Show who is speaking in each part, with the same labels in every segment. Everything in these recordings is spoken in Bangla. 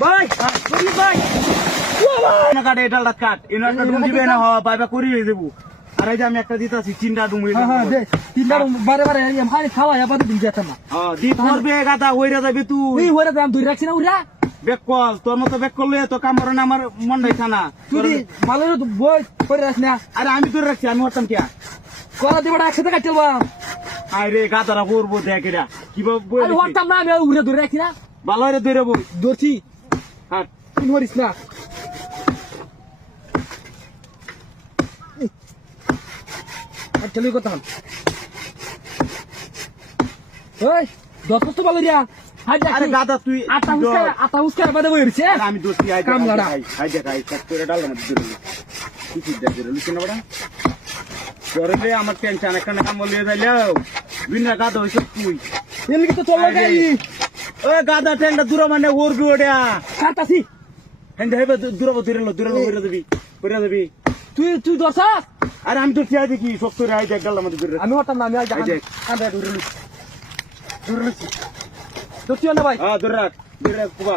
Speaker 1: ভাই করি ভাই।
Speaker 2: না কাটে কাট। এনে একটা ডুম দিবে না হওয়া পাইবা করিয়ে দেবো আর এই যে আমি একটা দিতাছি
Speaker 1: হ্যাঁ হ্যাঁ বারে বারে ভাই খাওয়া এবার দিন যেতাম না
Speaker 2: হ্যাঁ হইরা যাবি তুই।
Speaker 1: ধরে রাখছি না উড়া
Speaker 2: বেক কল তোর মতো বেক করলে তো কামড় না আমার মন না।
Speaker 1: তুই বই করে রাখ না।
Speaker 2: আরে আমি তোর রাখছি আমি হতাম কিয়া
Speaker 1: করা দিবটা একসাথে কাটতে বা
Speaker 2: আরে গাদারা করব দেখ এরা। কীভাবে বই
Speaker 1: আমি হরতাম না আমি উড়ে ধরে রাখছি না।
Speaker 2: ভালো দৌড়ে বই।
Speaker 1: ধরছি।
Speaker 2: হাট
Speaker 1: তুই না। চলি ওই তো
Speaker 2: আরে
Speaker 1: আটা আটা বাদে বইছে
Speaker 2: আমি আই
Speaker 1: কাম লড়া।
Speaker 2: আই দেখ আই কাট করে ডাল কিছু দেখ বড়া আমার টেনশন একটা কাম লিয়ে যাইলাও বিনা গাদা হইছে তুই।
Speaker 1: এলিকে তো চল গাই
Speaker 2: ওই গাদা টেনটা দূর মানে ওরবি ওটা
Speaker 1: কাটাছি
Speaker 2: হেন্দে হেবে দূর দূরে লো দূরে করে দিবি করে দিবি
Speaker 1: তুই তুই দশাস
Speaker 2: আরে আমি তো ঠিয়া দেখি সত্তর আই দেখ মধ্যে দূরে
Speaker 1: আমি হরতাম না আমি
Speaker 2: যে।
Speaker 1: আন্দা ধরে লুই ধরে লুই তো তুই না ভাই।
Speaker 2: হ্যাঁ দূরে রাখ দূরে রাখ কুবা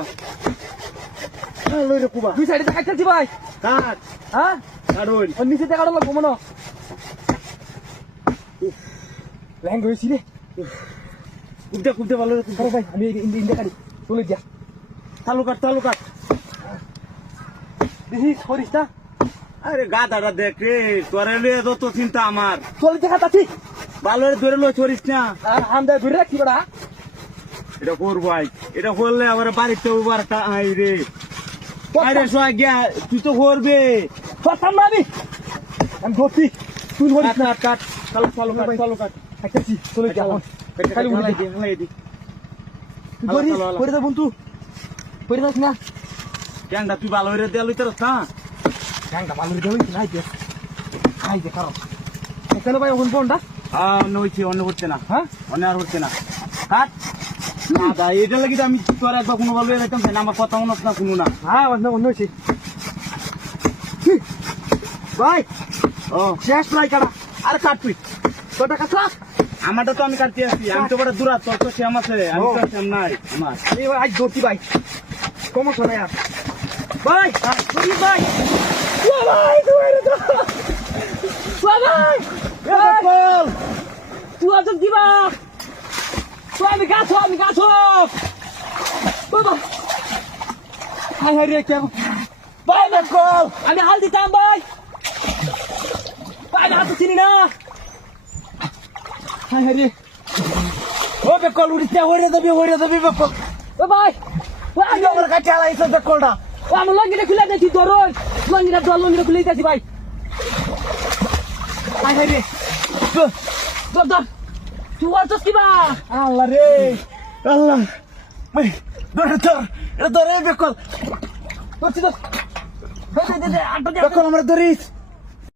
Speaker 2: হ্যাঁ লই রে কুবা
Speaker 1: দুই সাইডে দেখাচ্ছি ভাই।
Speaker 2: কাট
Speaker 1: হ্যাঁ
Speaker 2: কাট ওই
Speaker 1: আর নিচে দেখা লাগবো মনে ল্যাঙ্গ হয়েছি রে
Speaker 2: কুবতে কুবতে ভালো
Speaker 1: ভাই আমি ইন্ডিয়া কাটি চলে যা
Speaker 2: তালু কাট তালু কাট
Speaker 1: দেখিস করিস না।
Speaker 2: আরে গাদাটা দেখ রে তোরে লয়ে যত চিন্তা আমার।
Speaker 1: চলে দেখা তাছি
Speaker 2: ভালো রে ধরে লই চড়িস না।
Speaker 1: আর হান্দা ধরে রাখছি বড়া
Speaker 2: এটা করব আই এটা করলে আবার বাড়িতে উবার আই রে। আরে সোয়া গিয়া তুই তো করবে।
Speaker 1: না আমি আমি ধরছি। তুই ধরিস না।
Speaker 2: কাট চালু চালু কাট চালু কাট
Speaker 1: চলে। যা খালি তুই ধরিস। করে দে বন্ধু। করে দাস না।
Speaker 2: ক্যাংটা তুই ভালো হয়ে দেয়া লইতে না
Speaker 1: ঠ্যাংটা ভালো করে হইছে নাই দে। খাই দে কারণ। এখানে ভাই ওখান ফোনটা?
Speaker 2: হ্যাঁ অন্য হচ্ছে অন্য হচ্ছে না।
Speaker 1: হ্যাঁ?
Speaker 2: অন্য আর হচ্ছে না। কাট। দাদা এটা লাগি আমি তোর একবার কোনো ভালো রাখতাম না আমার কথা মনে না কোনো না।
Speaker 1: হ্যাঁ অন্য অন্য হয়েছে ভাই
Speaker 2: ও।
Speaker 1: শেষ প্রায় কাটা
Speaker 2: আর কাট তুই।
Speaker 1: কটা কাঁচা
Speaker 2: আমারটা তো আমি কাটতে আসছি আমি তো বড় দূরা তোর তো শ্যাম আছে আমি তো শ্যাম নাই আমার।
Speaker 1: এই ভাই আজ ধরছি ভাই সমস্যা নাই আর। ভাই ধরি ভাই। ও ভাই তুই ও ভাই
Speaker 2: বল
Speaker 1: তুই আজ দিবা। তুই আমি গাছ আমি গাছ বাবা হাই হাই রে কেমন ভাই না কল। আমি হাল দিতাম ভাই। ভাই হাতে চিনি না। হাই হাই রে।
Speaker 2: ও বেকল উড়িতে হইরে যাবি হইরে যাবি বেকল।
Speaker 1: ও ভাই
Speaker 2: আমি আমার কাছে আলাইছে বেকলটা।
Speaker 1: ও আমার লঙ্গিটা খুলে দিয়েছি ধরুন লঙ্গিটা ধর লঙ্গিটা খুলে দিয়েছি ভাই। হাই হাই রে। ধর ধর। তুই আছিস কিবা
Speaker 2: আল্লাহ রে। আল্লাহ। ভাই ধরে ধর এটা ধরে বেকল।
Speaker 1: ধরছি ধর। দে দে দে আটটা দে।
Speaker 2: বেকল আমরা ধরিস।